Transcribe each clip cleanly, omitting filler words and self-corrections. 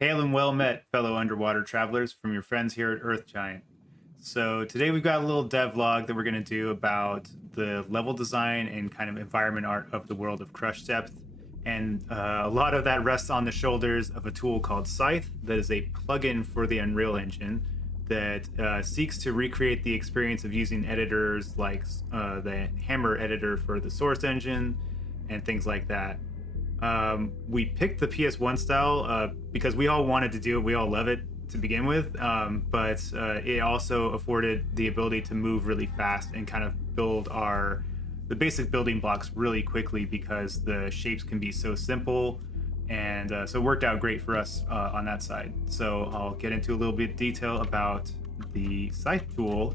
Hail and well met, fellow underwater travelers, from your friends here at Earth Giant. So, today we've got a little devlog that we're going to do about the level design and kind of environment art of the world of Crush Depth. And a lot of that rests on the shoulders of a tool called Scythe, that is a plugin for the Unreal Engine that seeks to recreate the experience of using editors like the Hammer editor for the Source Engine and things like that. We picked the PS1 style because we all wanted to do it. We all love it to begin with, but it also afforded the ability to move really fast and kind of build the basic building blocks really quickly because the shapes can be so simple. And so it worked out great for us on that side. So I'll get into a little bit of detail about the Scythe tool.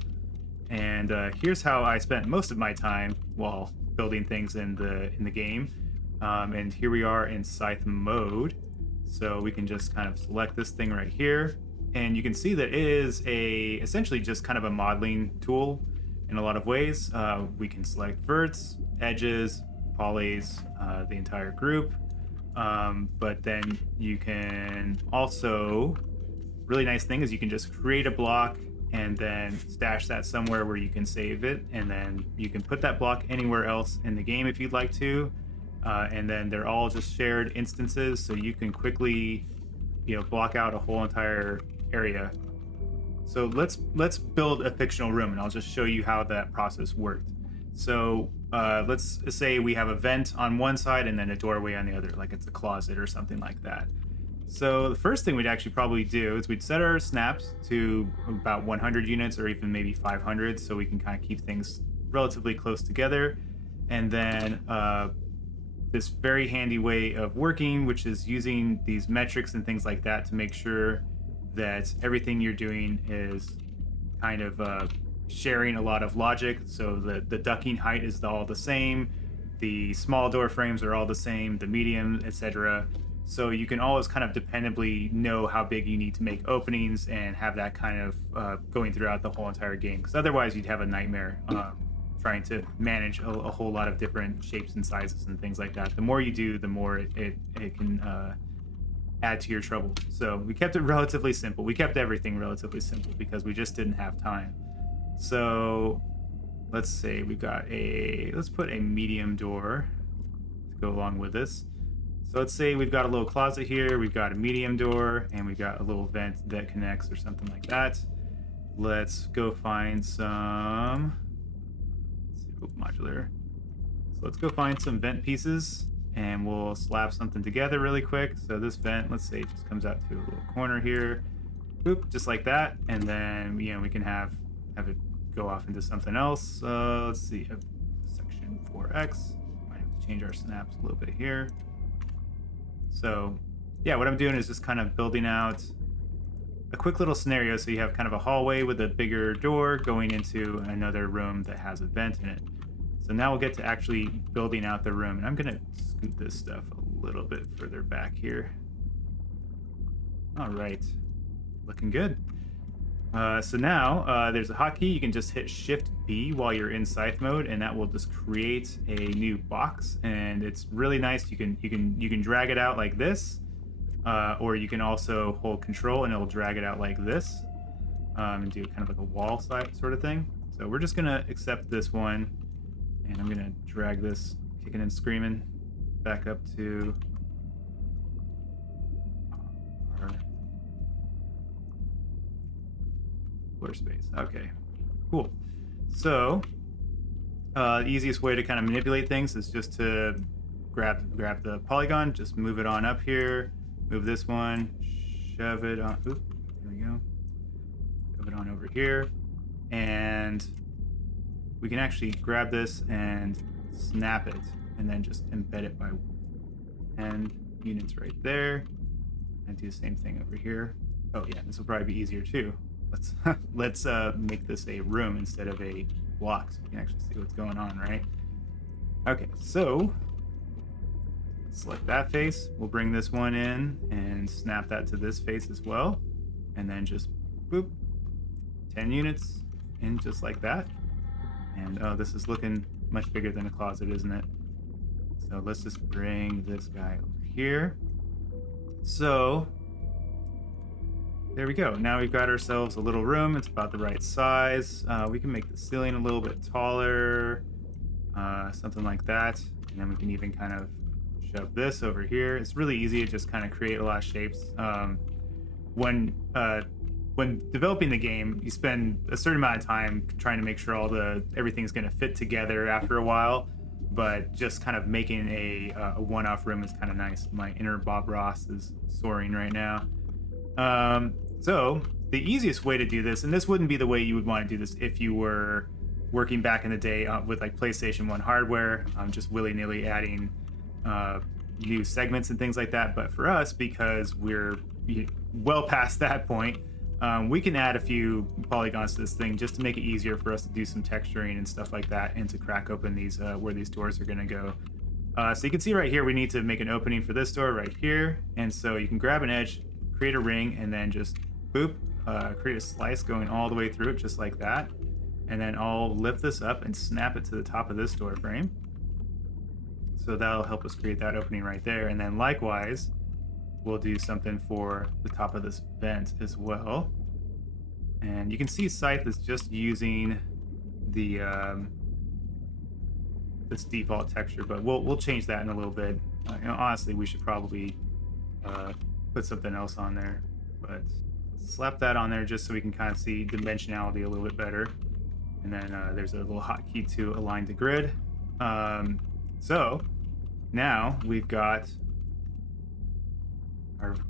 And here's how I spent most of my time while building things in the game. And here we are in Scythe mode. So we can just kind of select this thing right here. And you can see that it is essentially just kind of a modeling tool in a lot of ways. We can select verts, edges, polys, the entire group. But then you can also, really nice thing is you can just create a block and then stash that somewhere where you can save it. And then you can put that block anywhere else in the game if you'd like to. And then they're all just shared instances, so you can quickly, block out a whole entire area. So let's build a fictional room, and I'll just show you how that process worked. So let's say we have a vent on one side and then a doorway on the other, like it's a closet or something like that. So the first thing we'd actually probably do is we'd set our snaps to about 100 units or even maybe 500, so we can kind of keep things relatively close together. And then this very handy way of working, which is using these metrics and things like that to make sure that everything you're doing is kind of sharing a lot of logic. So the ducking height is all the same, the small door frames are all the same, the medium, etc. So you can always kind of dependably know how big you need to make openings and have that kind of going throughout the whole entire game. Because otherwise you'd have a nightmare trying to manage a whole lot of different shapes and sizes and things like that. The more you do, the more it can add to your trouble. So we kept it relatively simple. We kept everything relatively simple because we just didn't have time. So let's say let's put a medium door to go along with this. So let's say we've got a little closet here, we've got a medium door, and we've got a little vent that connects or something like that. Let's go find some modular. So let's go find some vent pieces and we'll slap something together really quick. So this vent, let's say, just comes out to a little corner here. Boop, just like that. And then, we can have it go off into something else. Let's see, section 4x. Might have to change our snaps a little bit here. So yeah, what I'm doing is just kind of building out a quick little scenario. So you have kind of a hallway with a bigger door going into another room that has a vent in it. So now we'll get to actually building out the room. And I'm going to scoot this stuff a little bit further back here. All right. Looking good. So now there's a hotkey. You can just hit Shift B while you're in Scythe mode, and that will just create a new box. And it's really nice. You can drag it out like this. Or you can also hold Control and it'll drag it out like this and do kind of like a wall side sort of thing. So we're just going to accept this one, and I'm going to drag this kicking and screaming back up to our floor space. Okay, cool. So the easiest way to kind of manipulate things is just to grab the polygon, just move it on up here. Move this one, shove it on. Oop, here we go. Shove it on over here. And we can actually grab this and snap it and then just embed it by 10 units right there. And do the same thing over here. Oh yeah, this will probably be easier too. Let's make this a room instead of a block so we can actually see what's going on, right? Okay, so select that face. We'll bring this one in and snap that to this face as well. And then just boop, 10 units in just like that. And oh, this is looking much bigger than a closet, isn't it? So let's just bring this guy over here. So There we go. Now we've got ourselves a little room. It's about the right size. We can make the ceiling a little bit taller, something like that. And then we can even kind of shove this over here. It's really easy to just kind of create a lot of shapes. When developing the game, you spend a certain amount of time trying to make sure everything's going to fit together after a while. But just kind of making a one-off room is kind of nice. My inner Bob Ross is soaring right now. So the easiest way to do this, and this wouldn't be the way you would want to do this if you were working back in the day with like PlayStation 1 hardware, just willy-nilly adding new segments and things like that. But for us, because we're well past that point, we can add a few polygons to this thing just to make it easier for us to do some texturing and stuff like that, and to crack open these where these doors are going to go. So you can see right here, we need to make an opening for this door right here. And so you can grab an edge, create a ring, and then just boop, create a slice going all the way through it, just like that. And then I'll lift this up and snap it to the top of this door frame. So that'll help us create that opening right there. And then likewise, we'll do something for the top of this vent as well. And you can see Scythe is just using the this default texture, but we'll change that in a little bit. Honestly, we should probably put something else on there, but slap that on there just so we can kind of see dimensionality a little bit better. And then there's a little hotkey to align to grid. So now we've got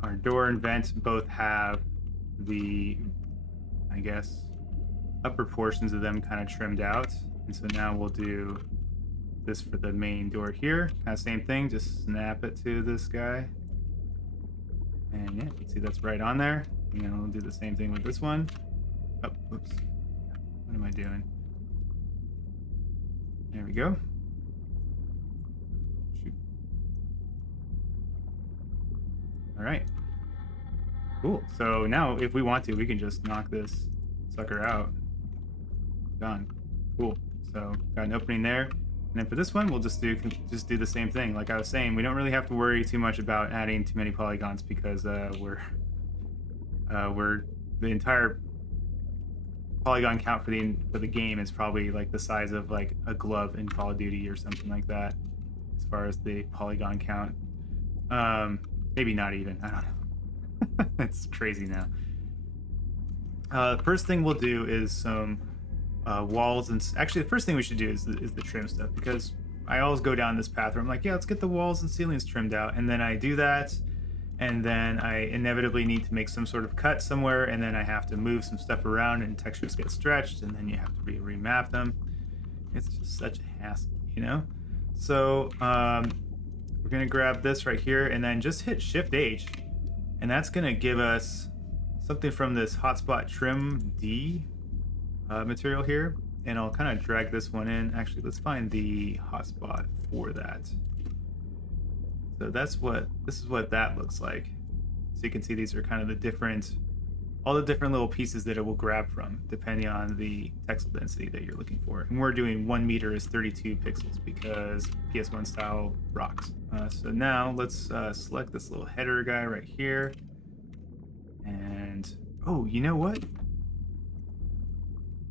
our door and vent both have the, I guess, upper portions of them kind of trimmed out. And so now we'll do this for the main door here. Kind of same thing, just snap it to this guy. And yeah, you can see that's right on there. And then we'll do the same thing with this one. Oh, oops. What am I doing? There we go. Shoot. All right. Cool. So now if we want to, we can just knock this sucker out. Done. Cool. So got an opening there. And then for this one, we'll just do the same thing. Like I was saying, we don't really have to worry too much about adding too many polygons because we're the entire polygon count for the game is probably like the size of like a glove in Call of Duty or something like that, as far as the polygon count. Maybe not even. I don't know. It's crazy now. First thing we'll do is some walls, and actually the first thing we should do is the trim stuff, because I always go down this path where I'm like, yeah, let's get the walls and ceilings trimmed out, and then I do that, and then I inevitably need to make some sort of cut somewhere, and then I have to move some stuff around and textures get stretched, and then you have to remap them. It's just such a hassle, you know? So we're gonna grab this right here and then just hit Shift H, and that's gonna give us something from this hotspot trim D material here, and I'll kind of drag this one in. Actually, let's find the hotspot for that. So this is what that looks like. So you can see these are kind of all the different little pieces that it will grab from, depending on the pixel density that you're looking for. And we're doing 1 meter is 32 pixels because PS1 style rocks. So now let's select this little header guy right here. And oh, you know what?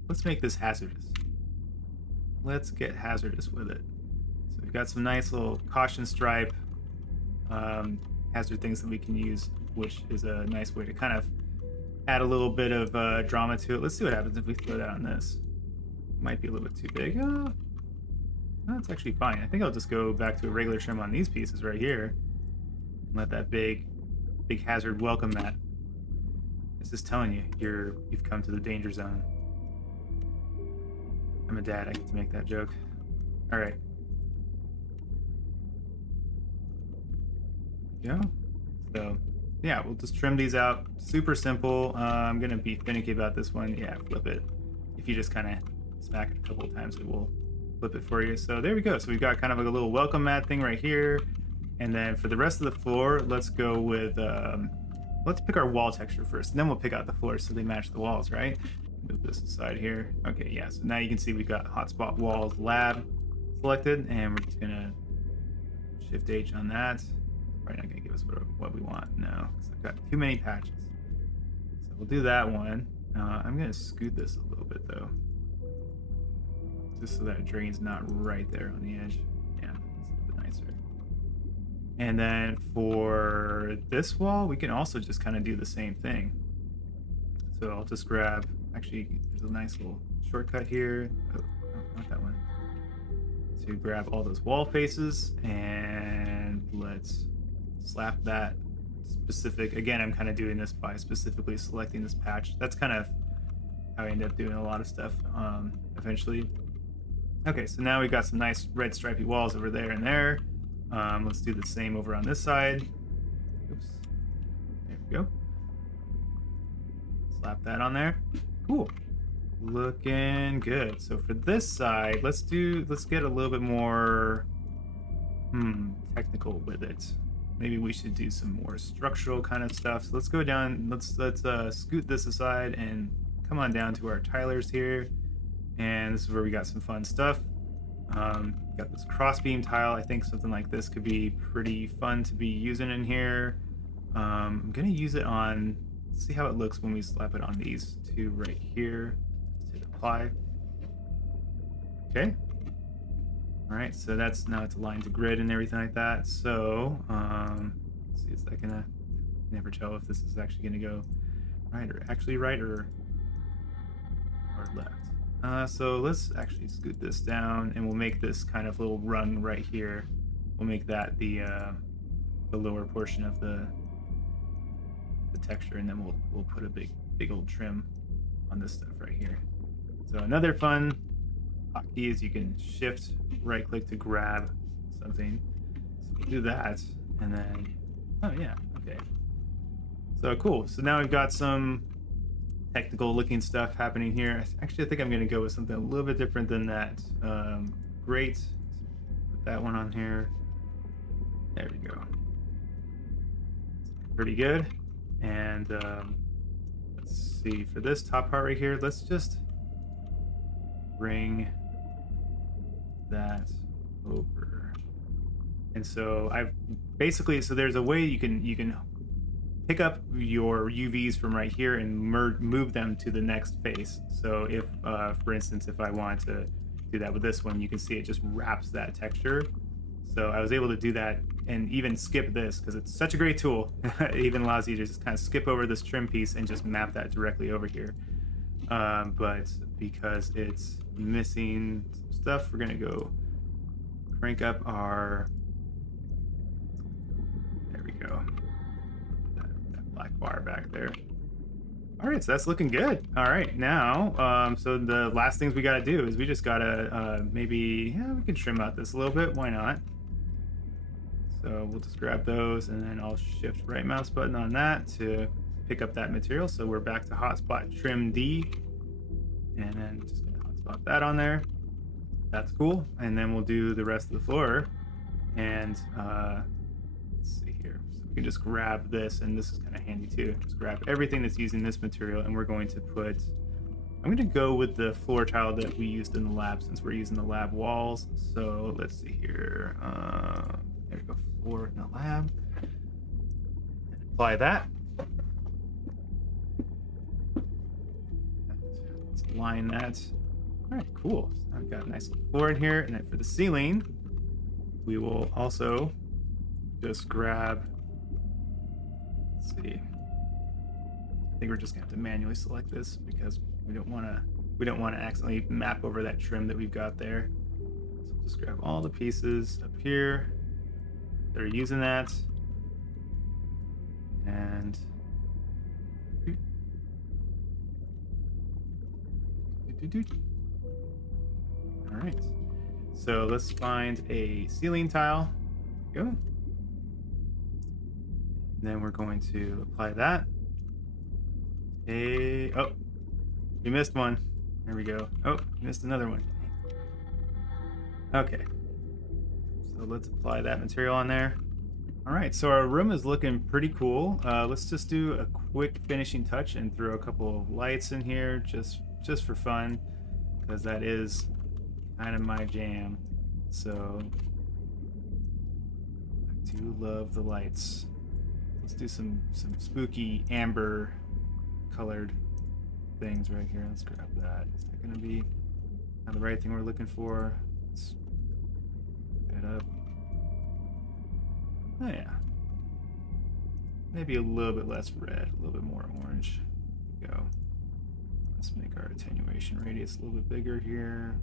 Let's make this hazardous. Let's get hazardous with it. So we've got some nice little caution stripe hazard things that we can use, which is a nice way to kind of add a little bit of drama to it. Let's see what happens if we throw that on this. Might be a little bit too big. No, it's actually fine. I think I'll just go back to a regular trim on these pieces right here. And let that big hazard welcome that. It's just telling you you've come to the danger zone. I'm a dad, I get to make that joke. All right. There we go. So yeah, we'll just trim these out. Super simple. I'm gonna be finicky about this one. Yeah, flip it. If you just kind of smack it a couple of times, it will flip it for you. So there we go. So we've got kind of like a little welcome mat thing right here. And then for the rest of the floor, let's go with, let's pick our wall texture first, and then we'll pick out the floors so they match the walls, right? Move this aside here. Okay, yeah, so now you can see we've got hotspot walls lab selected, and we're just gonna Shift H on that. It's probably not gonna give us what we want, no, because I've got too many patches. So we'll do that one. I'm gonna scoot this a little bit though, just so that it drains not right there on the edge. Yeah, that's a little bit nicer. And then for this wall, we can also just kind of do the same thing. So I'll just grab, actually, there's a nice little shortcut here. Oh, no, not that one. To grab all those wall faces, and let's slap that specific. Again, I'm kind of doing this by specifically selecting this patch. That's kind of how I end up doing a lot of stuff eventually. Okay, so now we've got some nice red stripy walls over there and there. Let's do the same over on this side. Oops. There we go. Slap that on there. Cool. Looking good. So for this side, let's get a little bit more technical with it. Maybe we should do some more structural kind of stuff. So let's go down, let's scoot this aside and come on down to our tilers here. And this is where we got some fun stuff. Got this crossbeam tile. I think something like this could be pretty fun to be using in here. I'm gonna use it on, let's see how it looks when we slap it on these two right here. Let's hit apply. Okay. All right, so that's, now it's aligned to grid and everything like that. So let's see, is that gonna, never tell if this is actually gonna go right or actually right or left. So let's actually scoot this down, and we'll make this kind of little rung right here. We'll make that the lower portion of the texture, and then we'll put a big old trim on this stuff right here. So another fun hotkey is you can shift right click to grab something. So we'll do that, and then oh yeah, okay. So cool. So now we've got some technical looking stuff happening here. Actually, I think I'm going to go with something a little bit different than that. Great. Put that one on here. There we go. Pretty good. And let's see, for this top part right here, let's just bring that over. And so I've basically, so there's a way you can pick up your UVs from right here and move them to the next face. So if, for instance, if I want to do that with this one, you can see it just wraps that texture. So I was able to do that and even skip this because it's such a great tool. It even allows you to just kind of skip over this trim piece and just map that directly over here. But because it's missing some stuff, we're gonna go crank up our, there we go, that black bar back there. All right, so that's looking good. All right, now, so the last things we gotta do is we just gotta maybe, yeah, we can trim out this a little bit. Why not? So we'll just grab those, and then I'll shift right mouse button on that to pick up that material. So we're back to hotspot trim D, and then just gonna hotspot that on there. That's cool. And then we'll do the rest of the floor. And let's see here. So we can just grab this, and this is kind of handy too. Just grab everything that's using this material, and we're going to put, I'm going to go with the floor tile that we used in the lab since we're using the lab walls. So let's see here. There we go, floor in the lab. And apply that. Let's align that. All right, cool. So I've got a nice little floor in here. And then for the ceiling, we will also just grab, let's see. I think we're just gonna have to manually select this because we don't want to accidentally map over that trim that we've got there. So just grab all the pieces up here that are using that, and all right. So let's find a ceiling tile. There we go. And then we're going to apply that. Oh, we missed one. There we go. Oh, missed another one. Okay. So let's apply that material on there. All right, so our room is looking pretty cool. Let's just do a quick finishing touch and throw a couple of lights in here just for fun, because that is kind of my jam. So I do love the lights. Let's do some spooky amber colored things right here. Let's grab that. Is that going to be the right thing we're looking for? Let's pick that up. Oh yeah. Maybe a little bit less red, a little bit more orange. There we go. Let's make our attenuation radius a little bit bigger here.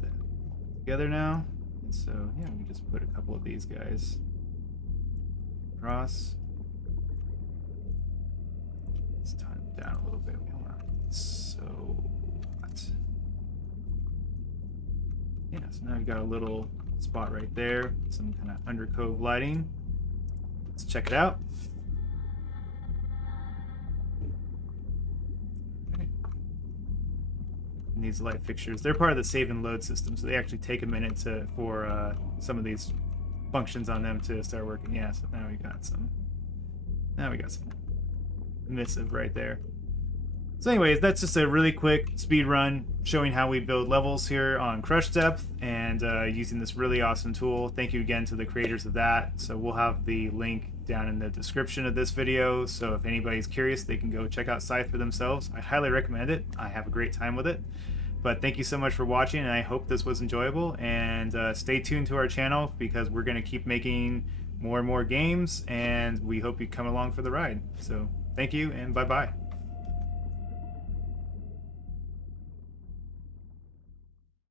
Get that together now. And so yeah, we can just put a couple of these guys across. Let's tone it down a little bit. We don't want so hot. Yeah, so now we've got a little spot right there, some kind of undercove lighting. Let's check it out. Okay. And these light fixtures, they're part of the save and load system, so they actually take a minute for some of these functions on them to start working. Yeah, so now we got some emissive right there. So anyways, that's just a really quick speed run showing how we build levels here on Crush Depth and using this really awesome tool. Thank you again to the creators of that. So we'll have the link down in the description of this video. So if anybody's curious, they can go check out Scythe for themselves. I highly recommend it. I have a great time with it. But thank you so much for watching, and I hope this was enjoyable. And stay tuned to our channel because we're going to keep making more and more games, and we hope you come along for the ride. So thank you, and bye-bye.